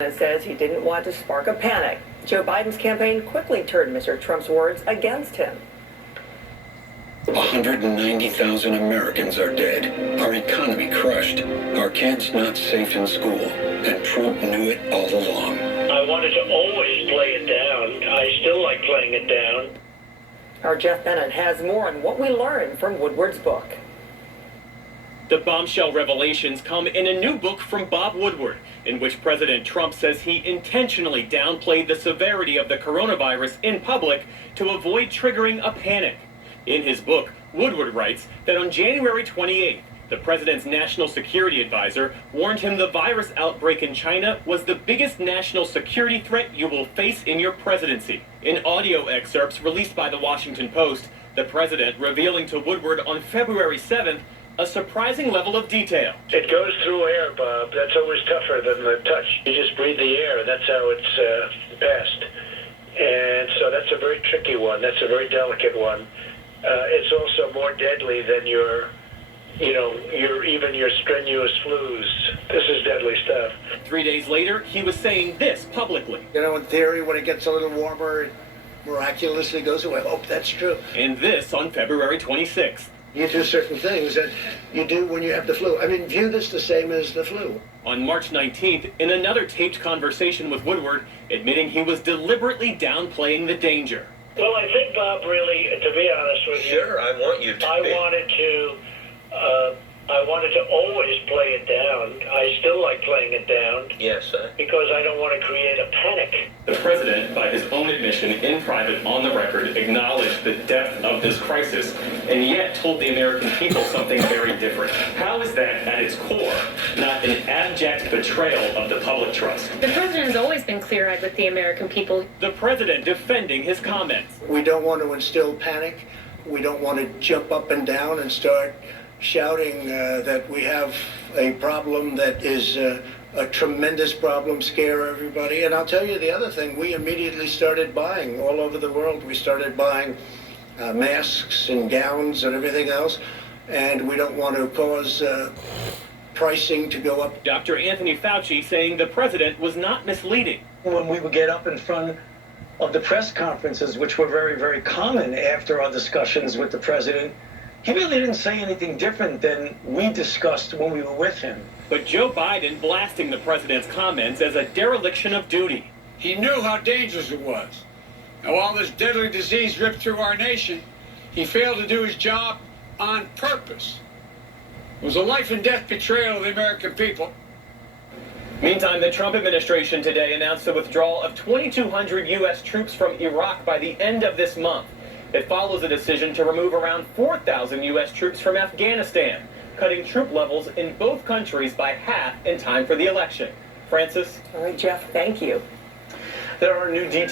And says he didn't want to spark a panic. Joe Biden's campaign quickly turned Mr. Trump's words against him. 190,000 Americans are dead, our economy crushed, our kids not safe in school, and Trump knew it all along. I wanted to always play it down. I still like playing it down. Our Jeff Bennett has more on what we learned from Woodward's book. The bombshell revelations come in a new book from Bob Woodward, in which President Trump says he intentionally downplayed the severity of the coronavirus in public to avoid triggering a panic. In his book, Woodward writes that on January 28th, the president's national security advisor warned him the virus outbreak in China was the biggest national security threat you will face in your presidency. In audio excerpts released by the Washington Post, the president revealing to Woodward on February 7th a surprising level of detail. It goes through air, Bob. That's always tougher than the touch. You just breathe the air, and that's how it's passed. And so that's a very tricky one. That's a very delicate one. It's also more deadly than your strenuous flus. This is deadly stuff. 3 days later, he was saying this publicly. In theory, when it gets a little warmer, it miraculously goes away. I hope that's true. And this on February 26th. You do certain things that you do when you have the flu. I mean, view this the same as the flu. On March 19th, in another taped conversation with Woodward, admitting he was deliberately downplaying the danger. Well, I think, Bob, really, to be honest with you, Sure, I want you to I be. wanted to always play it down. I still like playing it down. Yes, Because I don't want to create a panic. The president, by his own admission in private on the record, acknowledged the depth of this crisis and yet told the American people something very different. How is that, at its core, not an abject betrayal of the public trust? The president has always been clear-eyed with the American people. The president defending his comments. We don't want to instill panic. We don't want to jump up and down and start shouting that we have a problem that is a tremendous problem, scare everybody. And I'll tell you the other thing, we immediately started buying all over the world. We started buying masks and gowns and everything else, and we don't want to cause pricing to go up. Dr. Anthony Fauci saying the president was not misleading. When we would get up in front of the press conferences, which were very, very common after our discussions with the president, he really didn't say anything different than we discussed when we were with him. But Joe Biden blasting the president's comments as a dereliction of duty. He knew how dangerous it was. And while this deadly disease ripped through our nation, he failed to do his job on purpose. It was a life and death betrayal of the American people. Meantime, the Trump administration today announced the withdrawal of 2,200 U.S. troops from Iraq by the end of this month. It follows a decision to remove around 4,000 U.S. troops from Afghanistan, cutting troop levels in both countries by half in time for the election. Francis? All right, Jeff, thank you. There are new details.